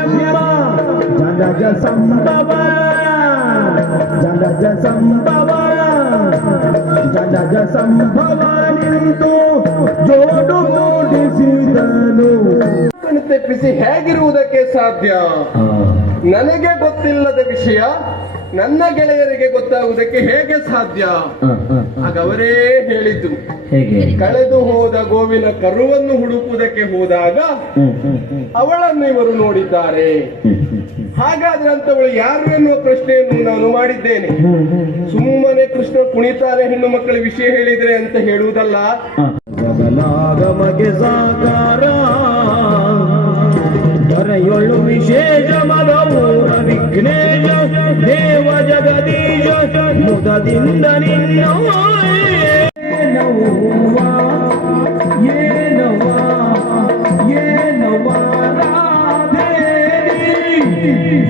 ಎಂಬ ಜನಜ ಸಂಭವ ಜನಜ ಸಂಭವ ಜನಜ ಸಂಭವ ನಿಂತು ಜೋಡು ಮೂಡಿಸಿದನು. ತೆಪ್ಪಿಸಿ ಹೇಗಿರುವುದಕ್ಕೆ ಸಾಧ್ಯ? ನನಗೆ ಗೊತ್ತಿಲ್ಲದ ವಿಷಯ ನನ್ನ ಗೆಳೆಯರಿಗೆ ಗೊತ್ತಾಗುವುದಕ್ಕೆ ಹೇಗೆ ಸಾಧ್ಯ? ಆಗ ಅವರೇ ಹೇಳಿದ್ದು, ಕಳೆದು ಹೋದ ಗೋವಿನ ಕರುವನ್ನು ಹುಡುಕುವುದಕ್ಕೆ ಹೋದಾಗ ಅವಳನ್ನು ಇವರು ನೋಡಿದ್ದಾರೆ. ಹಾಗಾದ್ರೆ ಅಂತವಳು ಯಾರು ಎನ್ನುವ ಪ್ರಶ್ನೆಯನ್ನು ನಾನು ಮಾಡಿದ್ದೇನೆ. ಸುಮ್ಮನೆ ಕೃಷ್ಣ ಕುಣಿತಾರೆ ಹೆಣ್ಣು ಮಕ್ಕಳ ವಿಷಯ ಹೇಳಿದ್ರೆ ಅಂತ ಹೇಳುವುದಲ್ಲ. ಮಗೆ ಸಾಕಾರ ಬರೆಯೊಳ್ಳು ವಿಶೇಷ ಮದವೂರ ವಿಘ್ನೇಶ ದೇವ ಜಗದೀಶ ಮುದದಿಂದ ನಿನ್ನವ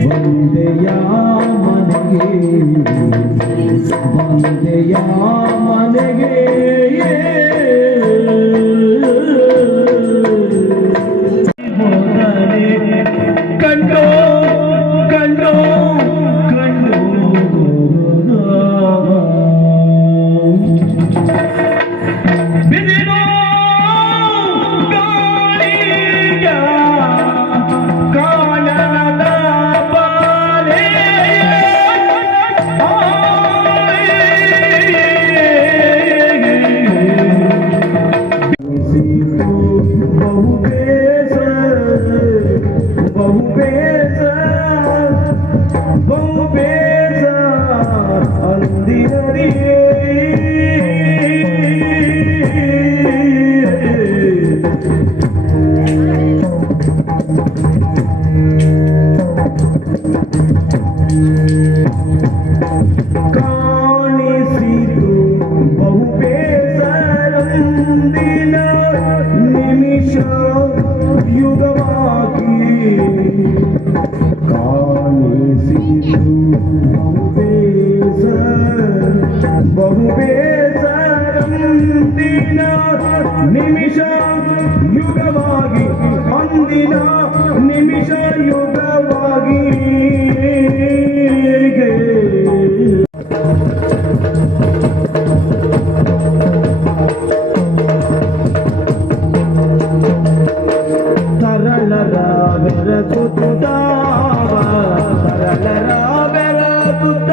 ವಂದೆಯ ಮನೆಗೆ ವಂದೆಯ ಮನೆಗೆ ಕಂಡೋ ಕಂಡೋ ಕಂಡೋ ಬಿದಿರೋ ಗಾಳಿಯ ಕಾಣದ ಬಾಲೆ ಕಾಣಿಸಿತು ಬಹುಬೇಸರಂದಿನ ನಿಮಿಷ ಯುಗವಾಗಿ ಕಾಣಿಸಿತು ಬಹುಬೇಸರಂದಿನ ನಿಮಿಷ ಯುಗವಾಗಿ ಅಂದಿನ ನಿಮಿಷ ಯುಗವಾಗಿ ತರಳರ ಬೆರಗುತ್ತಾವ ತರಳರ ಬೆರಗುತ್ತ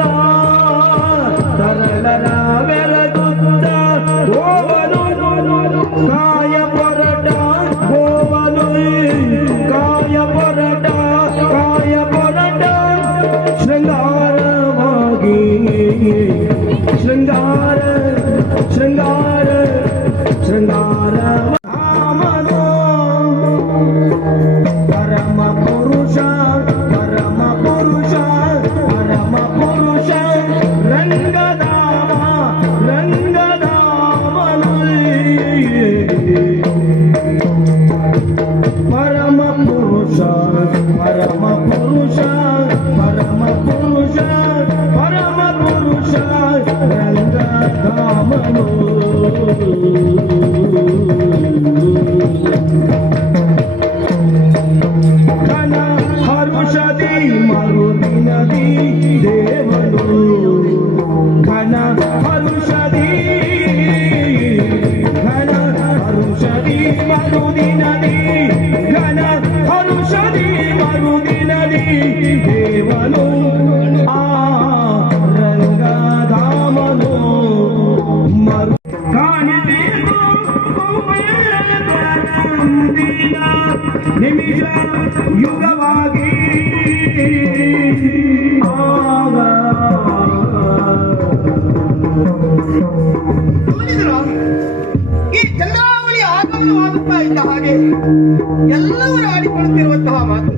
ತರಳರ ಬೆರಗುತ್ತ ಗೋವನು ಕಾಯ ಪೊರಟ ಗೋವನು ಕಾಯ ಪೊರಟ ಶೃಂಗಾರವಾಗಿ ಶೃಂಗಾರ ಶೃಂಗಾರ ಶೃಂಗಾರ ಪರಮ ಪುರುಷ ಪರಮ ಪುರುಷ ಪರಮ ಪುರುಷ ರಂಗಧಾಮ ರಂಗಧಾಮನು ಪರಮ ಪುರುಷ ಪರಮ ಪುರುಷ ಪರಮ ಪುರುಷ ಪರಮ ಪುರುಷ ರಂಗಧಾಮನು ಘನ ಹರುಷದಿ ಮರುದಿನದಿ ದೇವನು ಘನ ಹರುಷದಿ ಮರುದಿನದಿ ಘನ ಹರುಷದಿ ಮರುದಿನದಿ ದೇವನು ಆ ರಂಗಧಾಮನು ಮರು ಕಾಣಿದೀನು ನಿಮಿಷ ಯುಗವಾಗಿ ಈ ಚಂದ್ರಾವಳಿ ಆಗಮನವಾಗುತ್ತಾ ಇದ್ದ ಹಾಗೆ ಎಲ್ಲರೂ ಆಡಿಕೊಳ್ಳುತ್ತಿರುವಂತಹ ಮಾತು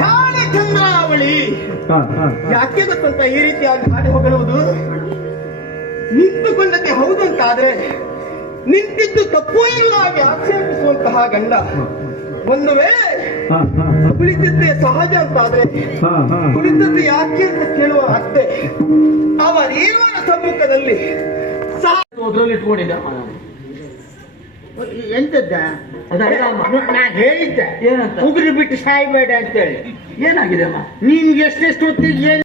ಜಾಣ ಚಂದ್ರಾವಳಿ. ಯಾಕೆ ಗೊತ್ತಂತ ಈ ರೀತಿಯಾಗಿ ಹಾಡಿ ಹೊಗಳುವುದು? ನಿಂತುಕೊಂಡಂತೆ ಹೌದಂತಾದ್ರೆ ನಿಂತಿದ್ದು ತಪ್ಪು ಇಲ್ಲ ಆಕ್ಷೇಪಿಸುವಂತಹ ಗಂಡ ಒಂದು ವೇಳೆ ಕುಳಿತಿದ್ದೇ ಸಹಜ ಅಂತಾದ್ರೆ ಕುಳಿತದ್ದು ಯಾಕೆ ಅಂತ ಕೇಳುವ ಅತ್ತೆ ಅವರೇವರ ಸಮ್ಮುಖದಲ್ಲಿ ಸಹ ಇಟ್ಕೊಂಡಿದ್ದ ಎಂತದ್ದ ನಾ ಹೇಳಿದ್ದೆ ಏನಂತ? ಉಗುರು ಬಿಟ್ಟು ಸಾಯ್ಬೇಡ ಅಂತೇಳಿ. ಏನಾಗಿದೆ ಅಮ್ಮ? ನಿಮ್ಗೆ ಎಷ್ಟೆಷ್ಟು ಹೊತ್ತಿಗೆ ಏನು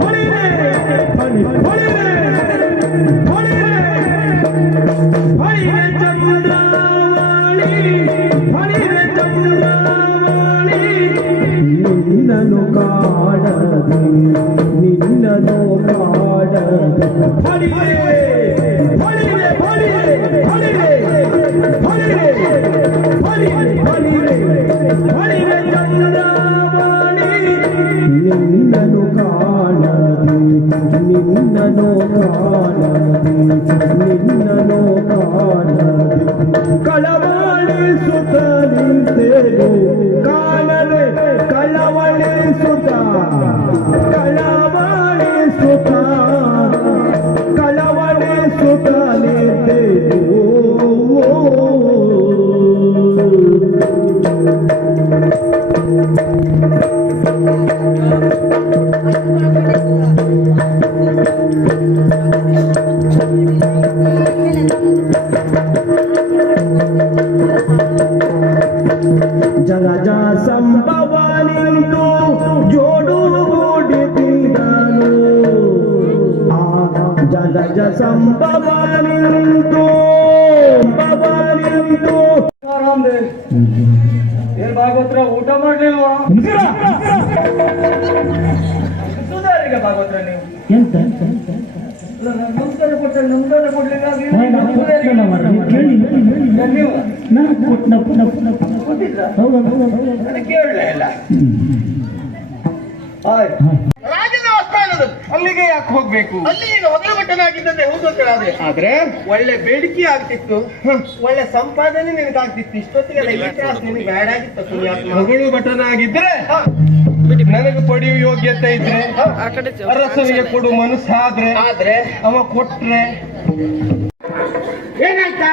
ಹೊಳಿರೆ ಹೊಳಿರೆ ಹೊಳಿರೆ ಹೊಳಿರೆ ಚಂದ್ರವಾಣಿ ಹೊಳಿರೆ ಚಂದ್ರವಾಣಿ ನಿನ್ನನು ಕಾಣದೆ ನಿನ್ನನು ಕಾಣದೆ ಹೊಳಿರೆ ಹೊಳಿರೆ ಹೊಳಿರೆ ಹೊಳಿರೆ ಹೊಳಿರೆ ಹೊಳಿರೆ ಹೊಳಿರೆ ಹೊಳಿರೆ ಚಂದ್ರವಾಣಿ ನಿನ್ನನು ಕಾಣದೆ ನಿನ್ನನು ಕಾಣದೆ ನಿನ್ನನು ಕಾಣದೆ ಕಳವಳಿಸುತ್ತ ನಿಂತೆನು ಕಾಣದೆ ಕಳವಳಿಸುತ್ತ ಕಳವಳಿಸುತ್ತ ಕಳವಳಿಸುತ್ತ ನಿಂತೆನು ಜಲಜ ಸಂಭವನಿಂದು ಜೋಡುಗೂಡಿಸಿದನು ಜಲಜ ಸಂಭವನಿಂದು ಏನ್ ಭಾಗವತ್ರ ಊಟ ಮಾಡ್ಲಿಲ್ವಾ? ಸುಧಾರಿಗೆ ಭಾಗವತ್ರ ನೀವು ಎಂತ ಅಲ್ಲ, ನಾನು ನಮಸ್ಕಾರ ಕೊಟ್ಟೆ, ನಮಸ್ಕಾರ ಕೊಡ್ಲಿಲ್ಲ ನೀವು ಕೊಟ್ಟಿದ್ರಾ? ನನಗೆ ಕೇಳಲೇ ಇಲ್ಲ. ಆಯ್ತು. ರಾಜನ ಆಸ್ಥಾನದ ಅಲ್ಲಿಗೆ ಯಾಕೆ ಹೋಗ್ಬೇಕು? ಅಲ್ಲಿ ನೀನು ಹೊಗಲುಮಟ್ಟನಾಗಿದ್ದದ್ದೇ ಹೌದು ಅಂತ ಆದ್ರೆ ಒಳ್ಳೆ ಬೇಡಿಕೆ ಆಗ್ತಿತ್ತು, ಒಳ್ಳೆ ಸಂಪಾದನೆ ನಿನಗಾಗ್ತಿತ್ತು. ಇಷ್ಟೊತ್ತಿಗೆಲ್ಲ ಈ ತ್ರಾಸ ನಿನಗೆ ಬೇಡ ಆಗಿತ್ತು ಪುಣ್ಯಾತ್ಮ. ಮಗಳು ಭಟನಾಗಿದ್ರೆ ನನಗೆ ಪಡೆಯುವ ಯೋಗ್ಯತೆ ಇದ್ರೆ ಅರಸನಿಗೆ ಕೊಡು ಮನಸ್ಸಾದ್ರೆ ಆದ್ರೆ ಅವ ಕೊಟ್ರೆ ಏನಾಯ್ತಾ?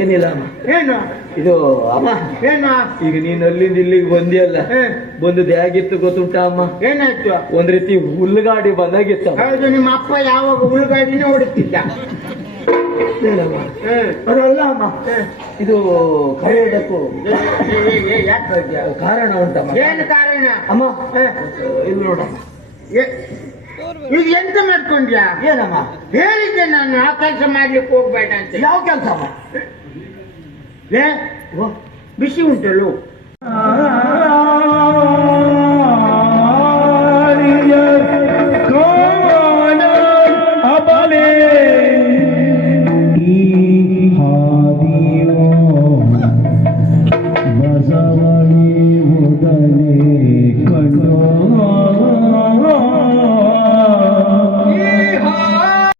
ಏನಿಲ್ಲ ಅಮ್ಮ. ಏನು ಇದು ಅಮ್ಮ, ಏನು ಈಗ ನೀನು ಅಲ್ಲಿಂದ ಇಲ್ಲಿಗೆ ಬಂದಿಯಲ್ಲ, ಬಂದದ್ದು ಹೇಗಿತ್ತು ಗೊತ್ತುಂಟ ಅಮ್ಮ? ಏನಾಯ್ತು? ಒಂದ್ ರೀತಿ ಹುಲ್ಲುಗಾಡಿ ಬಂದಾಗಿತ್ತು ಅಮ್ಮ. ಹೌದು, ನಿಮ್ಮ ಅಪ್ಪ ಯಾವಾಗ ಹುಳುಗಾಡಿನೇ ಹೊಡುತ್ತಿದ್ದ. ಏನಮ್ಮ? ಅದಲ್ಲ ಅಮ್ಮ, ಇದು ಕರೆಯೋದಕ್ಕೂ ಯಾಕೆ ಹೋದ್ಯಾ? ಕಾರಣ ಉಂಟಮ್ಮ. ಏನು ಕಾರಣ? ಅಮ್ಮ, ಇದು ನೋಡಮ್ಮ. ಈಗ ಎಂತ ಮಾಡ್ಕೊಂಡ್ಯಾ? ಏನಮ್ಮ? ಹೇಳಿದ್ದೆ ನಾನು ಆ ಕೆಲಸ ಮಾಡ್ಲಿಕ್ಕೆ ಹೋಗ್ಬೇಡ ಅಂತ. ಯಾವ ಕೆಲಸ ಅಮ್ಮ? ಬಿಸಿ ಉಂಟಲು ಆ